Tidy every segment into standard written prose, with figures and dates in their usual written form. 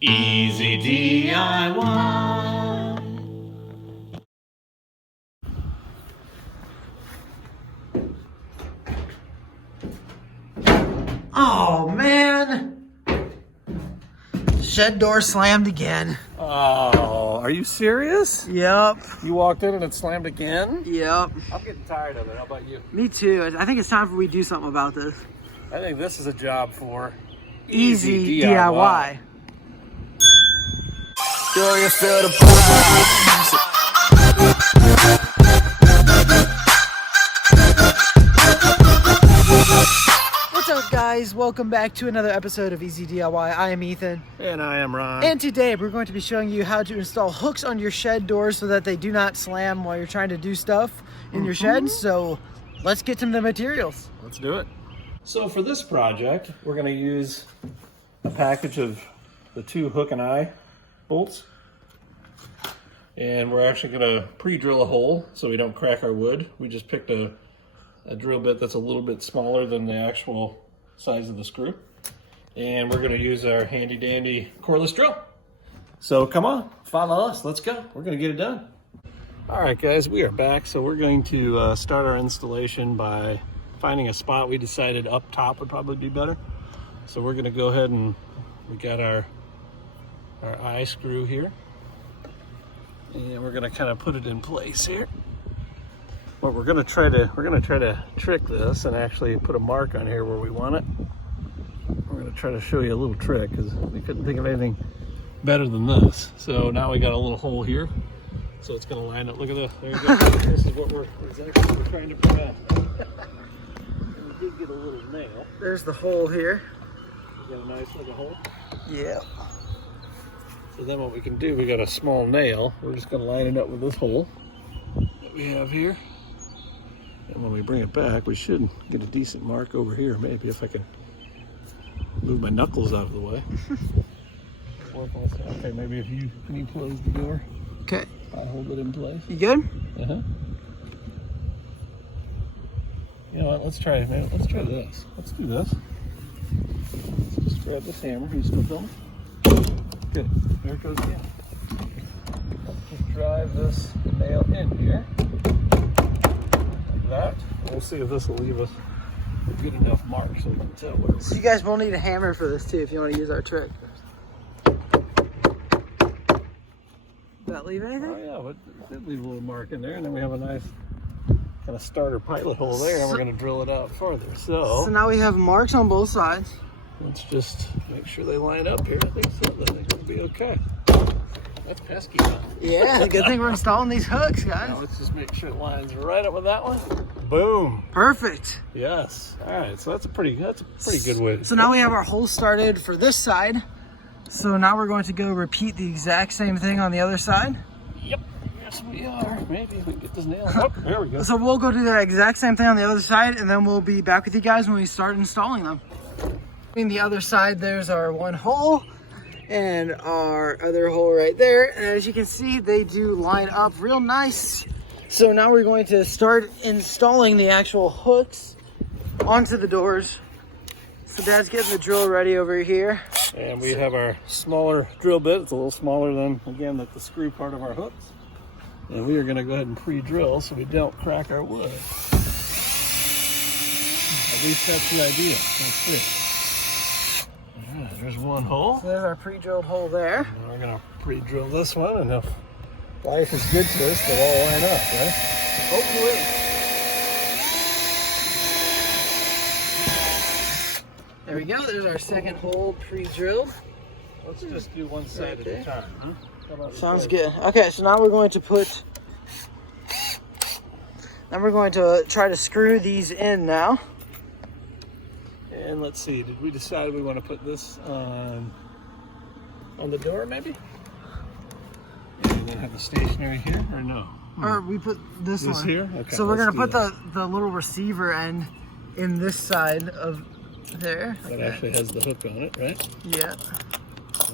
Easy DIY. Oh man! Shed door slammed again. Oh, are you serious? Yep. You walked in and it slammed again? Yep. I'm getting tired of it. How about you? Me too. I think it's time for we do something about this. I think this is a job for Easy DIY. Do you feel the vibes? What's up, guys? Welcome back to another episode of Easy DIY. I am Ethan. And I am Ron. And today we're going to be showing you how to install hooks on your shed doors so that they do not slam while you're trying to do stuff in your shed. So let's get to the materials. Let's do it. So for this project, we're going to use a package of the 2 hook and eye bolts. And we're actually going to pre-drill a hole so we don't crack our wood. We just picked a drill bit that's a little bit smaller than the actual size of the screw. And we're going to use our handy dandy cordless drill. So come on, follow us, let's go. We're going to get it done. All right guys, we are back. So we're going to start our installation by finding a spot. We decided up top would probably be better. So we're going to go ahead and we got our eye screw here. And we're going to kind of put it in place here. But we're going to try to trick this and actually put a mark on here where we want it. We're going to try to show you a little trick because we couldn't think of anything better than this. So now we got a little hole here. So it's going to line up. Look at this. There you go. This is what we're trying to prevent. And we did get a little nail. There's the hole here. We got a nice little hole. Yeah. So then what we can do, we got a small nail. We're just going to line it up with this hole that we have here. And when we bring it back, we should get a decent mark over here. Maybe if I can move my knuckles out of the way. Okay, maybe if you close the door. Okay. I'll hold it in place. You good? Uh-huh. You know what, let's try this. Let's do this. Let's just grab this hammer. You still filming? Good. There it goes again. Let's just drive this nail in here. Like that. We'll see if this will leave us a good enough mark so we can tell where we're. So you guys will need a hammer for this too if you want to use our trick. Did that leave anything? Oh yeah, but it did leave a little mark in there, and then we have a nice kind of starter pilot hole there, and we're going to drill it out further. So now we have marks on both sides. let's just make sure they line up here. I think so. I think it'll be okay. That's pesky, huh? Yeah, good thing we're installing these hooks, guys. Now let's just make sure it lines right up with that one. Boom. Perfect. Yes. All right. So that's a pretty good way. So now we have our hole started for this side. So now we're going to go repeat the exact same thing on the other side. Yep. Yes, we are. Maybe we can get this nail. Oh, there we go. So we'll go do the exact same thing on the other side, and then we'll be back with you guys when we start installing them. In the other side, there's our one hole and our other hole right there. And as you can see, they do line up real nice. So now we're going to start installing the actual hooks onto the doors. So Dad's getting the drill ready over here. And we have our smaller drill bit. It's a little smaller than, again, like the screw part of our hooks. And we are going to go ahead and pre-drill so we don't crack our wood. At least that's the idea. That's it. All right, there's one hole. So there's our pre-drilled hole there. And we're going to pre-drill this one, and if life is good to us, they'll all line up, right? Hopefully. There we go. There's our second hole pre-drilled. Let's just do one side at a time, huh? How about this Sounds side? good. Okay, so now we're going to try to screw these in now. And let's see, did we decide we want to put this on the door, maybe? And then have the stationary here, or no? Or we put this This one here? Okay, so we're let's gonna do put the little receiver end in this side of there. That actually has the hook on it, right? Yeah.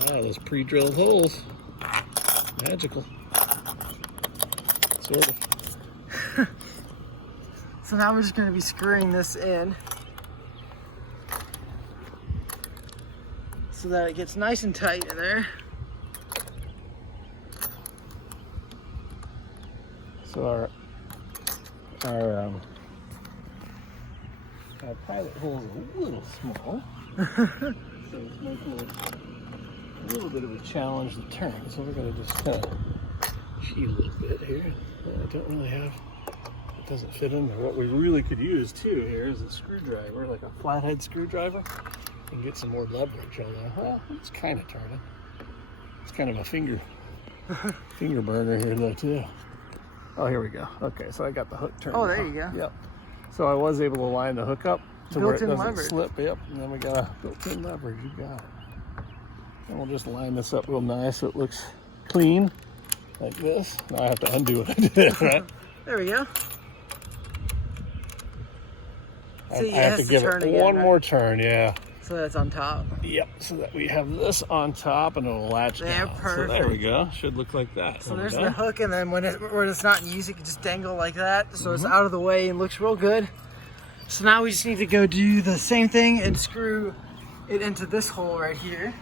Wow, those pre-drilled holes. Magical. Sort of. So now we're just gonna be screwing this in. so that it gets nice and tight in there. So our pilot hole is a little small, so it's making it a little bit of a challenge to turn. So we're going to just kind of cheat a little bit here. I don't really have, it doesn't fit in there. What we really could use too here is a screwdriver, like a flathead screwdriver, and get some more leverage on that. Well, it's kind of turning. It's kind of a finger burner here though too. Oh, here we go. Okay, so I got the hook turned. Oh, there you go. Yep. So I was able to line the hook up to where it Built-in doesn't leverage. slip. Yep. And then we got a built-in leverage. You got it. And we'll just line this up real nice so it looks clean, like this. Now I have to undo what I did, right? There we go. I See, it have has to to give turn it again, one right? more turn, yeah. So that's on top. Yep. So that we have this on top and it'll latch There, down. perfect. So there we go. Should look like that. So When we're there's the done. hook, and then when it's not in use, it can just dangle like that. So it's out of the way and looks real good. So now we just need to go do the same thing and screw it into this hole right here.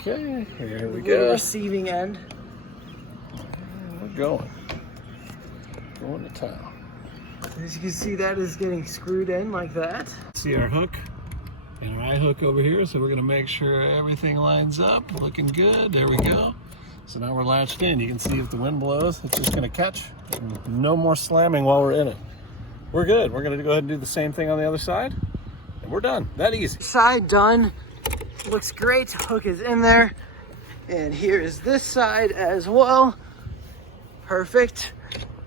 Okay, here we The go. receiving end. We're going. Going to town. As you can see, that is getting screwed in like that. See our hook and our eye hook over here, so we're going to make sure everything lines up, looking good. There we go. So now we're latched in. You can see if the wind blows, it's just going to catch. No more slamming while we're in it. We're good. We're going to go ahead and do the same thing on the other side, and we're done. That easy. Side done. Looks great. Hook is in there. And here is this side as well. Perfect.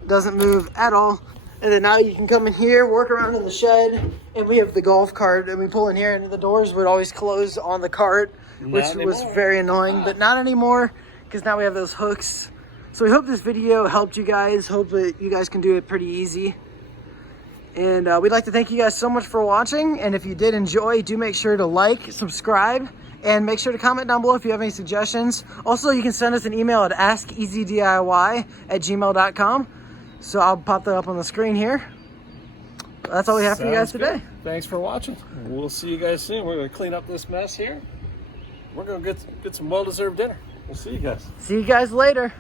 Doesn't move at all. And then now you can come in here, work around in the shed, and we have the golf cart, and we pull in here, and the doors would always close on the cart, which Not was anymore. very annoying, but not anymore, because now we have those hooks. So we hope this video helped you guys. Hope that you guys can do it pretty easy. And we'd like to thank you guys so much for watching. And if you did enjoy, do make sure to like, subscribe, and make sure to comment down below if you have any suggestions. Also, you can send us an email at askeasydiy@gmail.com. So I'll pop that up on the screen here. That's all we have for you guys Sounds good. today. Thanks for watching. We'll see you guys soon. We're going to clean up this mess here. We're going to get some well-deserved dinner. We'll see you guys. See you guys later.